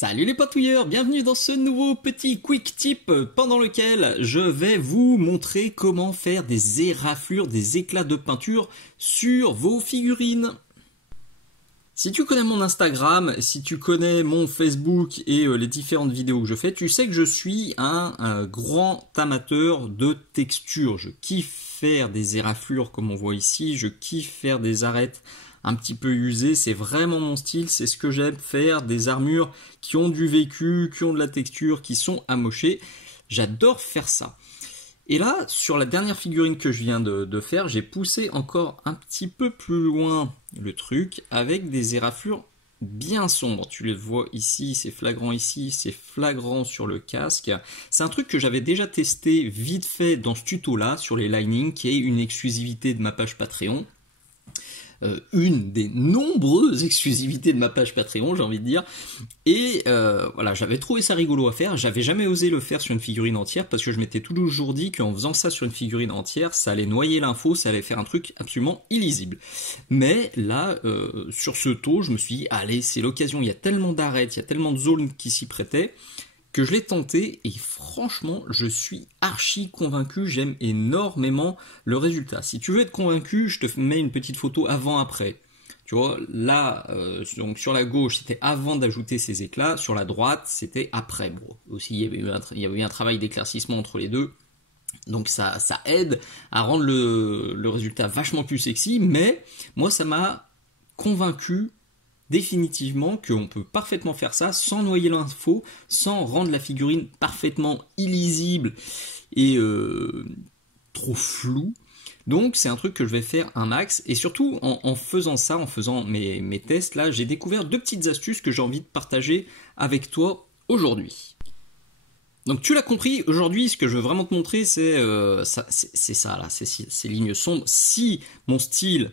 Salut les patouilleurs, bienvenue dans ce nouveau petit quick tip pendant lequel je vais vous montrer comment faire des éraflures, des éclats de peinture sur vos figurines. Si tu connais mon Instagram, si tu connais mon Facebook et les différentes vidéos que je fais, tu sais que je suis un grand amateur de textures. Je kiffe faire des éraflures comme on voit ici, je kiffe faire des arêtes un petit peu usées, c'est vraiment mon style, c'est ce que j'aime faire, des armures qui ont du vécu, qui ont de la texture, qui sont amochées. J'adore faire ça. Et là, sur la dernière figurine que je viens de faire, j'ai poussé encore un petit peu plus loin le truc avec des éraflures bien sombres. Tu les vois ici, c'est flagrant sur le casque. C'est un truc que j'avais déjà testé vite fait dans ce tuto-là sur les linings, qui est une exclusivité de ma page Patreon. Une des nombreuses exclusivités de ma page Patreon, j'ai envie de dire. Et voilà, j'avais trouvé ça rigolo à faire. J'avais jamais osé le faire sur une figurine entière parce que je m'étais toujours dit qu'en faisant ça sur une figurine entière, ça allait noyer l'info, ça allait faire un truc absolument illisible. Mais là, sur ce taux, je me suis dit, allez, c'est l'occasion. Il y a tellement d'arêtes, il y a tellement de zones qui s'y prêtaient, que je l'ai tenté et franchement je suis archi convaincu, j'aime énormément le résultat. Si tu veux être convaincu, je te mets une petite photo avant-après. Tu vois, là, donc sur la gauche c'était avant d'ajouter ces éclats, sur la droite c'était après. Bon, aussi il y avait eu un travail d'éclaircissement entre les deux, donc ça aide à rendre le résultat vachement plus sexy, mais moi ça m'a convaincu définitivement qu'on peut parfaitement faire ça sans noyer l'info, sans rendre la figurine parfaitement illisible et trop floue. Donc c'est un truc que je vais faire un max, et surtout en faisant ça, en faisant mes tests là, j'ai découvert deux petites astuces que j'ai envie de partager avec toi aujourd'hui. Donc tu l'as compris, aujourd'hui ce que je veux vraiment te montrer c'est ça là, ces lignes sombres. Si mon style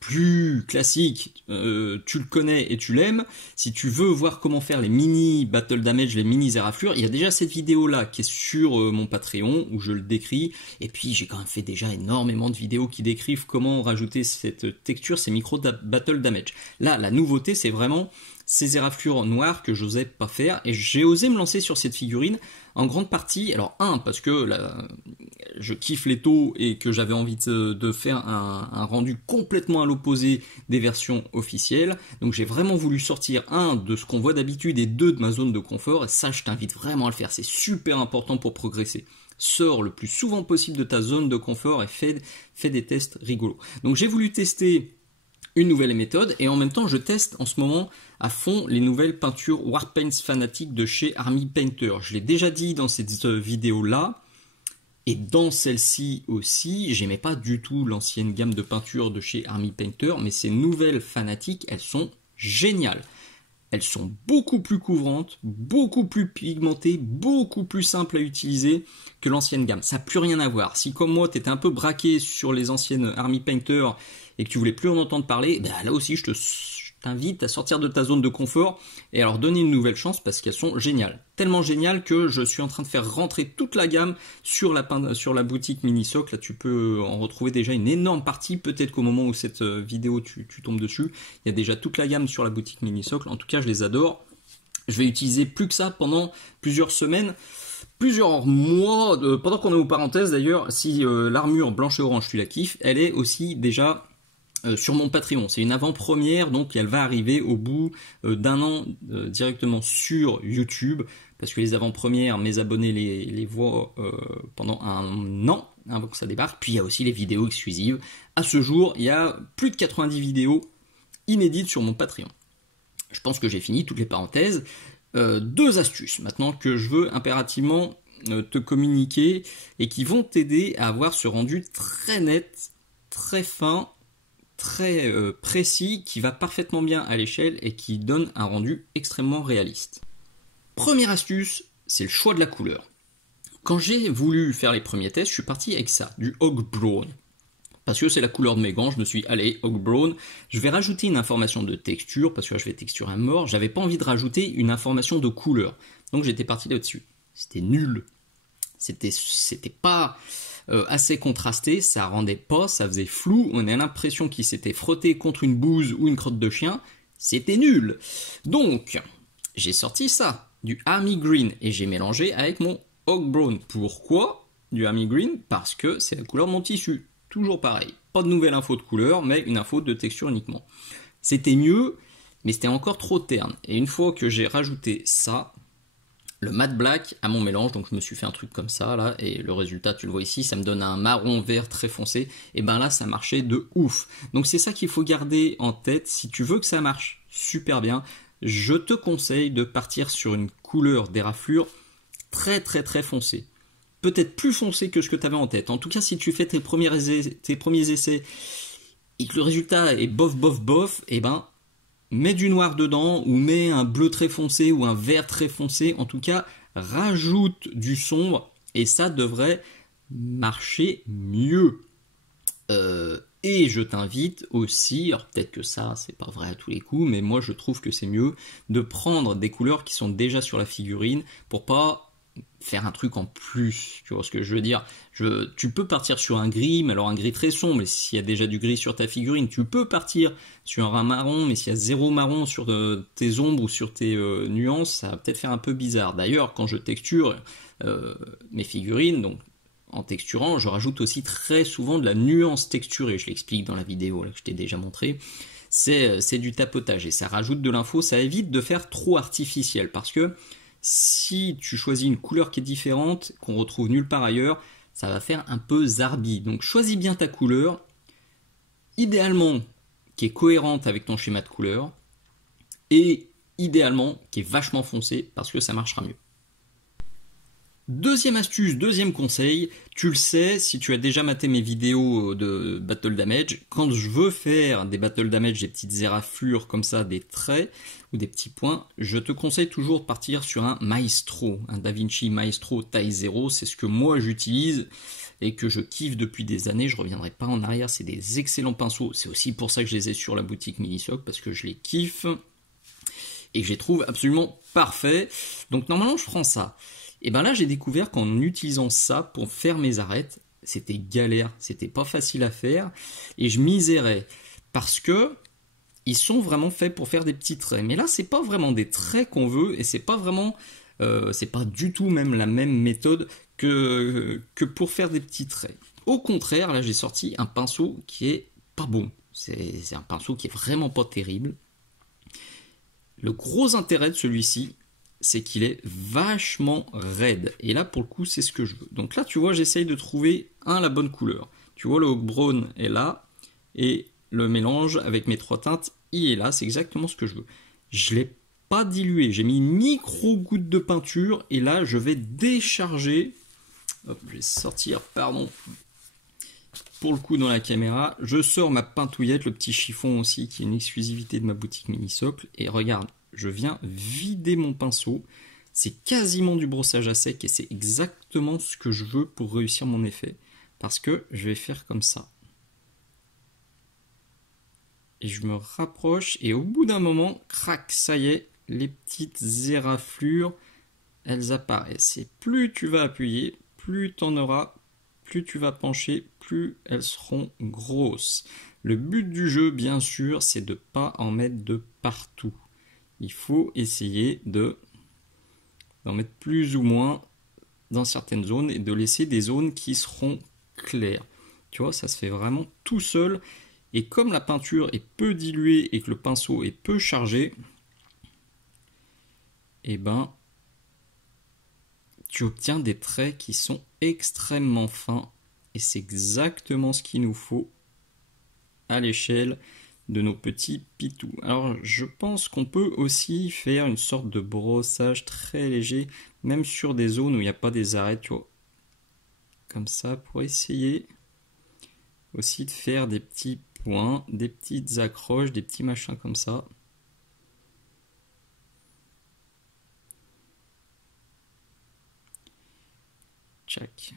plus classique, tu le connais et tu l'aimes, si tu veux voir comment faire les mini battle damage, les mini éraflures, il y a déjà cette vidéo là qui est sur mon Patreon où je le décris, et puis j'ai quand même fait déjà énormément de vidéos qui décrivent comment rajouter cette texture, ces micro battle damage. Là la nouveauté c'est vraiment ces éraflures noires que j'osais pas faire, et j'ai osé me lancer sur cette figurine en grande partie, alors parce que là, je kiffe les taux et que j'avais envie de faire un rendu complètement à l'opposé des versions officielles, donc j'ai vraiment voulu sortir de ce qu'on voit d'habitude et de ma zone de confort, et ça je t'invite vraiment à le faire, c'est super important pour progresser. Sors le plus souvent possible de ta zone de confort et fais des tests rigolos. Donc j'ai voulu tester une nouvelle méthode, et en même temps je teste en ce moment à fond les nouvelles peintures Warpaints Fanatic de chez Army Painter. Je l'ai déjà dit dans cette vidéo là, et dans celle-ci aussi, j'aimais pas du tout l'ancienne gamme de peinture de chez Army Painter, mais ces nouvelles Fanatic, elles sont géniales. Elles sont beaucoup plus couvrantes, beaucoup plus pigmentées, beaucoup plus simples à utiliser que l'ancienne gamme. Ça n'a plus rien à voir. Si comme moi, tu étais un peu braqué sur les anciennes Army Painter et que tu voulais plus en entendre parler, ben là aussi, je t'invite à sortir de ta zone de confort et à leur donner une nouvelle chance parce qu'elles sont géniales. Tellement géniales que je suis en train de faire rentrer toute la gamme sur la boutique Minisoc. Là, tu peux en retrouver déjà une énorme partie. Peut-être qu'au moment où cette vidéo, tu tombes dessus, il y a déjà toute la gamme sur la boutique Minisoc. En tout cas, je les adore. Je vais utiliser plus que ça pendant plusieurs semaines, plusieurs mois, pendant qu'on est aux parenthèses d'ailleurs. Si l'armure blanche et orange, tu la kiffes, elle est aussi déjà sur mon Patreon. C'est une avant-première, donc elle va arriver au bout d'un an directement sur YouTube, parce que les avant-premières, mes abonnés les voient pendant un an avant que ça débarque. Puis il y a aussi les vidéos exclusives. À ce jour, il y a plus de 90 vidéos inédites sur mon Patreon. Je pense que j'ai fini toutes les parenthèses. Deux astuces maintenant que je veux impérativement te communiquer et qui vont t'aider à avoir ce rendu très net, très fin, très précis, qui va parfaitement bien à l'échelle et qui donne un rendu extrêmement réaliste. Première astuce, c'est le choix de la couleur. Quand j'ai voulu faire les premiers tests, je suis parti avec ça, du Oak Brown. Parce que c'est la couleur de mes gants, je me suis dit, allez, Oak Brown, je vais rajouter une information de texture, parce que là, je vais texturer un mort, j'avais pas envie de rajouter une information de couleur. Donc j'étais parti là-dessus. C'était nul. C'était pas assez contrasté, ça rendait pas, ça faisait flou, on a l'impression qu'il s'était frotté contre une bouse ou une crotte de chien, c'était nul. Donc, j'ai sorti ça, du Army Green, et j'ai mélangé avec mon Oak Brown. Pourquoi du Army Green? Parce que c'est la couleur de mon tissu. Toujours pareil. Pas de nouvelle info de couleur, mais une info de texture uniquement. C'était mieux, mais c'était encore trop terne. Et une fois que j'ai rajouté ça, le matte black à mon mélange, donc je me suis fait un truc comme ça là, et le résultat tu le vois ici, ça me donne un marron vert très foncé, et ben là ça marchait de ouf. Donc c'est ça qu'il faut garder en tête, si tu veux que ça marche super bien, je te conseille de partir sur une couleur d'éraflure très très très foncée. Peut-être plus foncée que ce que tu avais en tête. En tout cas si tu fais tes premiers essais et que le résultat est bof bof bof, et ben mets du noir dedans, ou mets un bleu très foncé, ou un vert très foncé. En tout cas, rajoute du sombre, et ça devrait marcher mieux. Et je t'invite aussi, alors peut-être que ça, c'est pas vrai à tous les coups, mais moi je trouve que c'est mieux de prendre des couleurs qui sont déjà sur la figurine, pour pas faire un truc en plus, tu vois ce que je veux dire. Tu peux partir sur un gris, mais alors un gris très sombre, mais s'il y a déjà du gris sur ta figurine, tu peux partir sur un marron, mais s'il y a zéro marron sur tes ombres ou sur tes nuances, ça va peut-être faire un peu bizarre. D'ailleurs, quand je texture mes figurines, donc en texturant, je rajoute aussi très souvent de la nuance texturée, je l'explique dans la vidéo là, que je t'ai déjà montré. C'est du tapotage, et ça rajoute de l'info, ça évite de faire trop artificiel, parce que si tu choisis une couleur qui est différente, qu'on retrouve nulle part ailleurs, ça va faire un peu zarbi. Donc choisis bien ta couleur, idéalement qui est cohérente avec ton schéma de couleur, et idéalement qui est vachement foncé, parce que ça marchera mieux. Deuxième astuce, deuxième conseil, tu le sais si tu as déjà maté mes vidéos de Battle Damage, quand je veux faire des Battle Damage, des petites éraflures comme ça, des traits ou des petits points, je te conseille toujours de partir sur un Maestro, un DaVinci Maestro taille 0, c'est ce que moi j'utilise et que je kiffe depuis des années, je reviendrai pas en arrière, c'est des excellents pinceaux, c'est aussi pour ça que je les ai sur la boutique Minisoc, parce que je les kiffe et que je les trouve absolument parfaits. Donc normalement je prends ça. Et ben là j'ai découvert qu'en utilisant ça pour faire mes arêtes, c'était galère, c'était pas facile à faire, et je misérais, parce que ils sont vraiment faits pour faire des petits traits. Mais là c'est pas vraiment des traits qu'on veut, et c'est pas vraiment, c'est pas du tout même la même méthode que pour faire des petits traits. Au contraire, là j'ai sorti un pinceau qui est pas bon, c'est un pinceau qui est vraiment pas terrible. Le gros intérêt de celui-ci, c'est qu'il est vachement raide. Et là, pour le coup, c'est ce que je veux. Donc là, tu vois, j'essaye de trouver, la bonne couleur. Tu vois, le Oak Brown est là, et le mélange avec mes trois teintes, il est là, c'est exactement ce que je veux. Je ne l'ai pas dilué, j'ai mis une micro-goutte de peinture, et là, je vais décharger. Hop, je vais sortir, pardon, pour le coup dans la caméra. Je sors ma pintouillette, le petit chiffon aussi, qui est une exclusivité de ma boutique Minisoc, et regarde, je viens vider mon pinceau, c'est quasiment du brossage à sec, et c'est exactement ce que je veux pour réussir mon effet, parce que je vais faire comme ça. Et je me rapproche, et au bout d'un moment, crac, ça y est, les petites éraflures, elles apparaissent. Et plus tu vas appuyer, plus tu en auras, plus tu vas pencher, plus elles seront grosses. Le but du jeu, bien sûr, c'est de ne pas en mettre de partout. Il faut essayer d'en mettre plus ou moins dans certaines zones, et de laisser des zones qui seront claires. Tu vois, ça se fait vraiment tout seul. Et comme la peinture est peu diluée et que le pinceau est peu chargé, et ben, tu obtiens des traits qui sont extrêmement fins. Et c'est exactement ce qu'il nous faut à l'échelle de nos petits pitous. Alors je pense qu'on peut aussi faire une sorte de brossage très léger, même sur des zones où il n'y a pas des arêtes, tu vois, comme ça, pour essayer aussi de faire des petits points, des petites accroches, des petits machins comme ça. Tchac.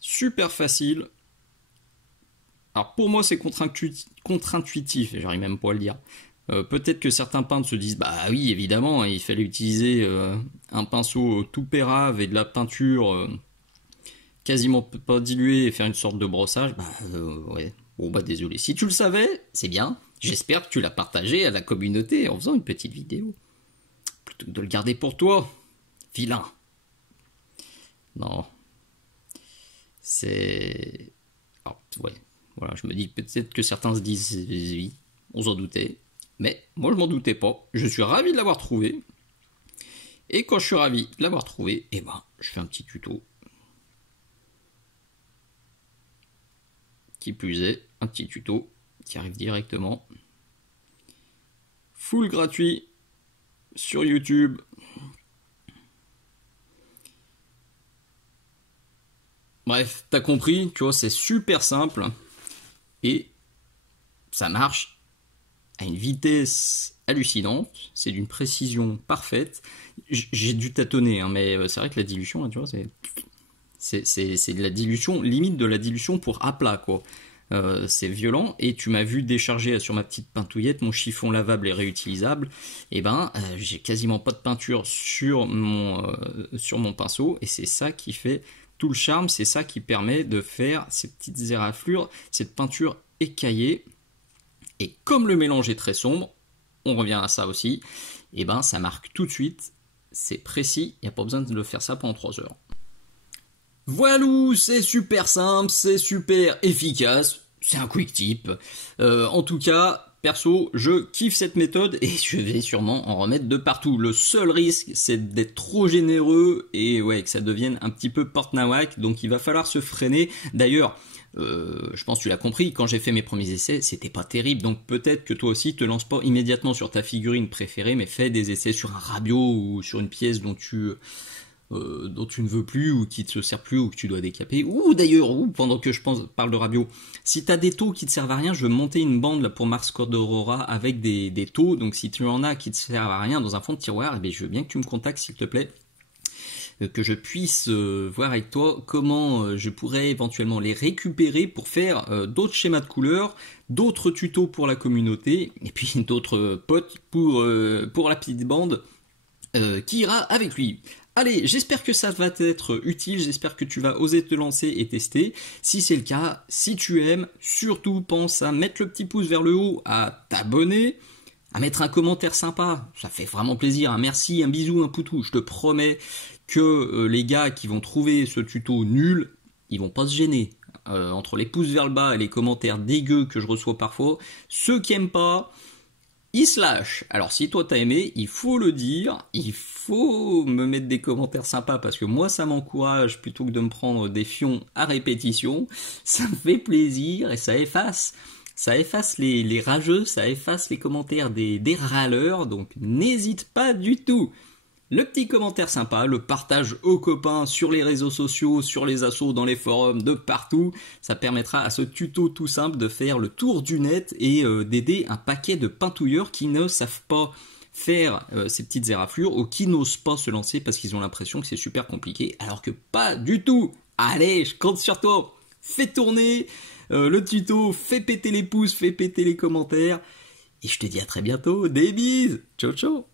Super facile. Alors pour moi c'est contre-intuitif, et j'arrive même pas à le dire. Peut-être que certains peintres se disent, bah oui évidemment, il fallait utiliser un pinceau tout pérave et de la peinture quasiment pas diluée et faire une sorte de brossage. Bah ouais, bon bah désolé. Si tu le savais, c'est bien. J'espère que tu l'as partagé à la communauté en faisant une petite vidéo. Plutôt que de le garder pour toi. Vilain. Non. C'est... Alors, ouais. Voilà, je me dis peut-être que certains se disent oui, on s'en doutait. Mais moi je m'en doutais pas. Je suis ravi de l'avoir trouvé. Et quand je suis ravi de l'avoir trouvé, eh ben, je fais un petit tuto. Qui plus est, un petit tuto qui arrive directement. Full gratuit sur YouTube. Bref, t'as compris, tu vois, c'est super simple. Et ça marche à une vitesse hallucinante. C'est d'une précision parfaite. J'ai dû tâtonner, hein, mais c'est vrai que la dilution, là, tu vois, c'est de la dilution, limite de la dilution pour à plat, quoi. C'est violent, et tu m'as vu décharger sur ma petite pintouillette mon chiffon lavable et réutilisable. Et ben, j'ai quasiment pas de peinture sur mon pinceau, et c'est ça qui fait tout le charme, c'est ça qui permet de faire ces petites éraflures, cette peinture écaillée. Et comme le mélange est très sombre, on revient à ça aussi, et ben ça marque tout de suite, c'est précis, il n'y a pas besoin de le faire ça pendant 3 heures. Voilà, c'est super simple, c'est super efficace, c'est un quick tip. En tout cas, perso, je kiffe cette méthode et je vais sûrement en remettre de partout. Le seul risque, c'est d'être trop généreux et ouais, que ça devienne un petit peu porte-nawak, donc il va falloir se freiner. D'ailleurs, je pense que tu l'as compris, quand j'ai fait mes premiers essais, c'était pas terrible, donc peut-être que toi aussi, te lance pas immédiatement sur ta figurine préférée, mais fais des essais sur un Rabio ou sur une pièce dont tu ne veux plus ou qui te sert plus ou que tu dois décaper, ou d'ailleurs, pendant que je parle de Rabio, si t'as des taux qui te servent à rien, je veux monter une bande là pour Mars Code Aurora avec des taux, donc si tu en as qui te servent à rien dans un fond de tiroir, eh bien, je veux bien que tu me contactes s'il te plaît, que je puisse voir avec toi comment je pourrais éventuellement les récupérer pour faire d'autres schémas de couleurs, d'autres tutos pour la communauté, et puis d'autres potes pour la petite bande qui ira avec lui. Allez, j'espère que ça va t'être utile, j'espère que tu vas oser te lancer et tester. Si c'est le cas, si tu aimes, surtout pense à mettre le petit pouce vers le haut, à t'abonner, à mettre un commentaire sympa, ça fait vraiment plaisir, un merci, un bisou, un poutou. Je te promets que les gars qui vont trouver ce tuto nul, ils vont pas se gêner. Entre les pouces vers le bas et les commentaires dégueux que je reçois parfois, ceux qui aiment pas, ils se lâchent. Alors si toi t'as aimé, il faut le dire, il faut me mettre des commentaires sympas parce que moi ça m'encourage plutôt que de me prendre des fions à répétition, ça me fait plaisir et ça efface les rageux, ça efface les commentaires des râleurs, donc n'hésite pas du tout. Le petit commentaire sympa, le partage aux copains sur les réseaux sociaux, sur les assos, dans les forums, de partout, ça permettra à ce tuto tout simple de faire le tour du net et d'aider un paquet de pintouilleurs qui ne savent pas faire ces petites éraflures ou qui n'osent pas se lancer parce qu'ils ont l'impression que c'est super compliqué, alors que pas du tout. Allez, je compte sur toi. Fais tourner le tuto, fais péter les pouces, fais péter les commentaires et je te dis à très bientôt. Des bises. Ciao ciao.